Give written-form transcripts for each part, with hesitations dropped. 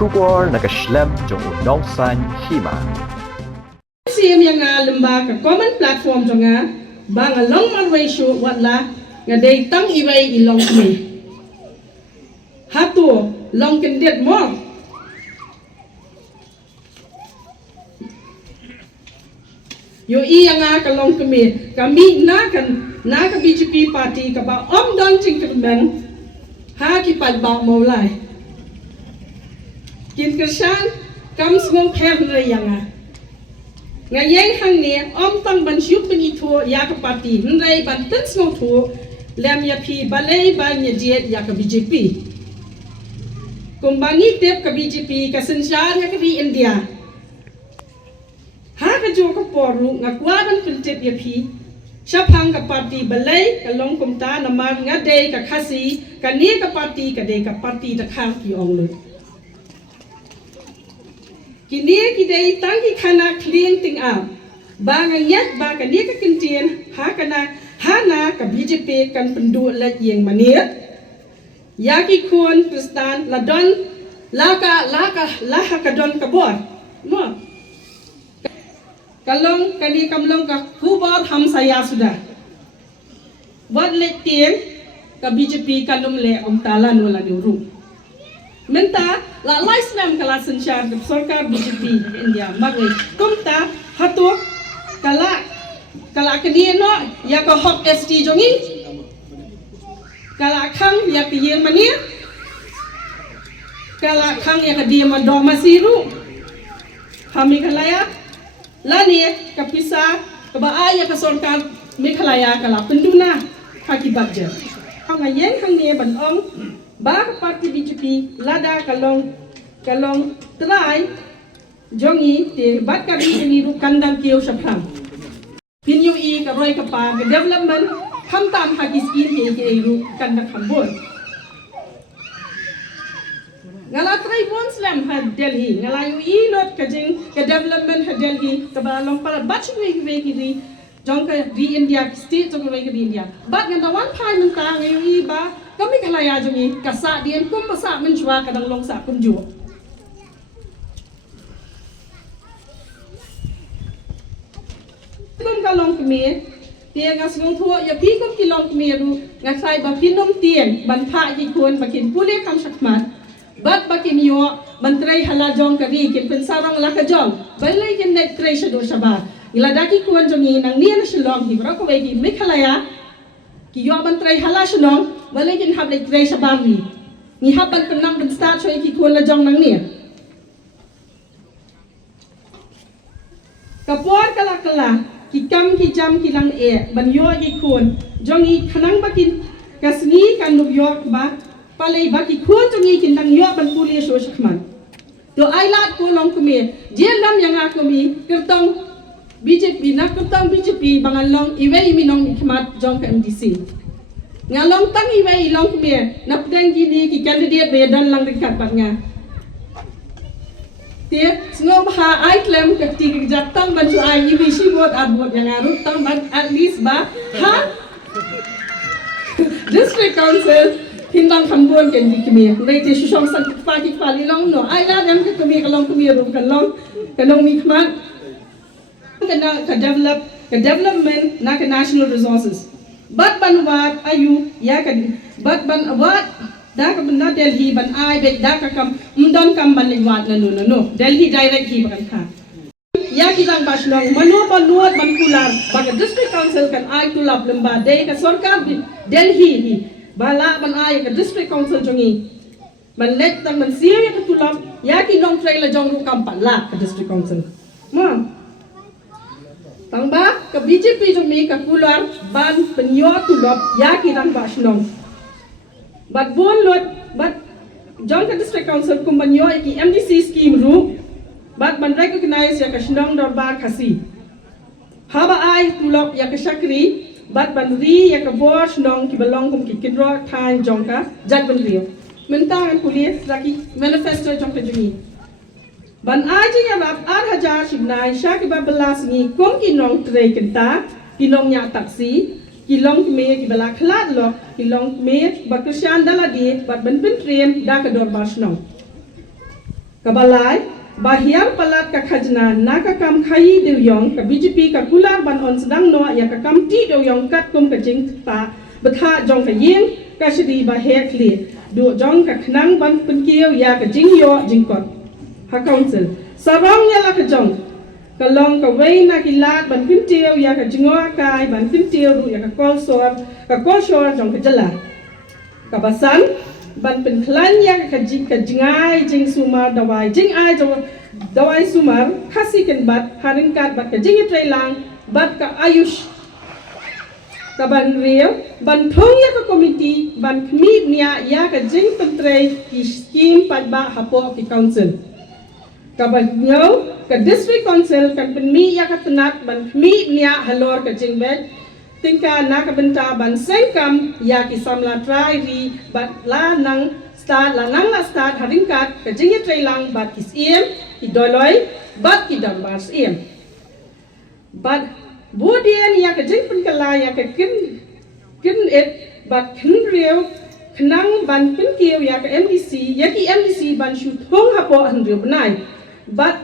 Shubor nakaslem jong unongsan Hima. Siem yang lembaga common platform jonga bang long ratio watla ngadai tang iwai i Longkmie. Hapoh long kendet mo. Yo yang ka Longkmie kami na ka BJP party ka ba dan cingkermen ha ki pal ba mo lai. Kin kersan kam ngong pher na yang ngayeng hang ni tang ban syuk bani tho ya ka party nrai ban tan ngong tho lem ya phi balai ban ya Jied ya ka BJP kumbangi tep ka BJP ka sensyar ya ka di India ha ka jo ka poru ngakwa ban tep ya phi syapang ka party balai ka Longkmie ta namar ngadai ka khasi ka ni ka party ta khang ki onglut kini kidai tangki khana clean ting up bangang yak ba ka ni ka kintian ha kana hana ka BJP kan pendu la yeng mania yaki kun kristan ladon laka ka don ka bor no kalong kali kamlong ka kubor ham saya sudah buat lek tien ka BJP kalum le talan wala diuru minta la laisnam kala sensyar ke sarkar BJP India magai kumta hatu kala kini no ya ka hok ST jongi kala khang ya ka yer mania kala khang ya ka dia madom masiru kami kalaya lani ka pisa ka baaya ka sarkar Meghalaya kala penduna akibat je hang yen hang ne ban ba parti BJP lada kalong try jongi te bat ka ni ru kandang kiyo sapram pinyu i ka roi ka pa ka development kham tam ha ki skin he ke ru kandang khambon ngala try bon slam ha Delhi ngala yu i lot ka jing ka development ha Delhi ka ba long para bat chi we ki ri jong ka di India state jong we ki di India bat nganda one time mun ta ngayu i ba kami kalaya jongi kasa dien kum pasa menjua kadang long sa kum ju kum ka Longkmie tie ngas ngong thua ya pi kum ki Longkmie ru ngasai ba pinom tien ban pha ki kun bakin pule kam sakmat bat bakin yo mantrai hala jong kari kin pensarong la ka jong balai kin net trai shado shaba iladaki kun jongi nang nia na shlong hi bra ko we ki Meghalaya ki yo mantrai hala shlong balai kin hab lek trai shabari ni haban Khnang ban start choi ki kun la jong nang nia kapor kala ki kam ki jam ki lang e ban yo ki kun jongi Khnang bakin kasni kan luk yo ba palai ba ki kun jongi kin dang yo ban puli so shakman to ailat ko Longkmie jelam yang akumi kertong BJP nak kertong BJP bangalong iwei minong khmat jong ka MDC ngalong tang iwei Longkmie napdeng gini ki candidate be dan lang dekat bat nga te snob ha ai klem ka ti jatang ban chu ai iwi si bot abot yang arut tang ban at least ba ha district council hindang khambon ken di kmi nei te shong sang pa ki pali long no ai la dem ka kmi ka Longkmie rum kan long mi khmat ka development na ka national resources bat ban wat ayu ya ka bat ban wat da ka ban Delhi ban ai be da ka kam don kam ban wat na no Delhi direct hi ban kha ya ki lang baslong manu ban nuat ban kular ba ka district council kan ai tulap lemba de ka sarkar Delhi hi bala ban ai ka district council jongi ban let tang ban siya ka tulap ya ki nong trail la jong ru kam pala ka district council mo tangba ka BJP jongi ka kular ban penyo tulap ya ki lang baslong but bon lot but jong ka district council kum banyo ki MDC scheme ru but ban recognize ya ka shnong dor bar khasi haba ai tulap ya ka shakri but ban ri ya ka bor shnong ki balong kum ki kidro than jong ka jat ban ri mentang police laki manifesto jong ka jongi ban aji ya rap 8000 shibnai shaki ba belas ni kum ki nong tre kenta ki nong nya taksi ki Longkmie ki bala khlat lo ki Longkmie ba krisyan dala di bat ban pen trem da ka dor basnong Kabalai Bahiar palat ka khajna nakakam khai dewyong ka BJP ka kular ban on sedang no ya ka kamti dewyong kat kum ka jing ta betha jong ka ying ka shidi ba hek li du jong ka khnang ban penkiu ya ka jing yo jing kot ha council sarong ya la ka jong ka long ka wei na kilat ban pintiu ya ka jingo kai ban pintiu ru ya ka kol sor jong ka jala ka basan ban pen klan ya ka jingai jing sumar dawai jing ai dawai sumar khasi ken bat harin kat bat ka jing trei lang bat ka ayush ka ban rio ban thong ya ka komiti ban khmi nia ya ka jing pentrei ki scheme pat ba Hapoh ki council ka ban ngau ka district council kan pen mi ya ka tenat ban khmi nia halor ka jing bet tingka nak benta ban sengkam ya ki samla trai ri bat la nang start haringkat ke jingi trailang bat kis iem ki doloi bat ki dambars iem bat budian ya ke jing penkala ya ke kin et bat kin riu Khnang ban pinkiu ya ke MDC ya ki MDC ban shoot hong Hapoh han riu benai bat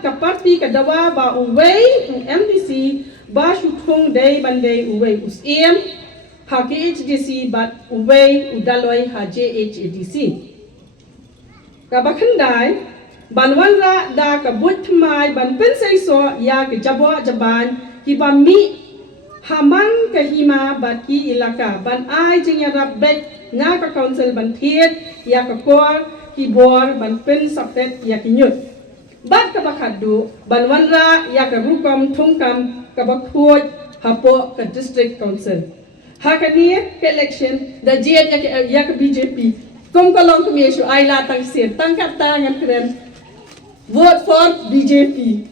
ka parti ka dawa ba uwei MDC ba shutong day banday uway usiem ha KHDC bat uway udaloy ha JHADC kabakhandai banwanra da ka butmai ban pensay so ya ke jabo jaban ki ba mi hamang ka Hima bat ki ilaka ban ai jingyarap bet nga ka council ban thiet ya ka kor ki bor ban pen saptet ya ki nyut bat ka bakhadu banwanra ya ka rukom thungkam kabakhuj Hapoh ka district council hakani election da Jied ya ka BJP kom ka Longkmie shu ai la tang sir tang kat tangan kren vote for BJP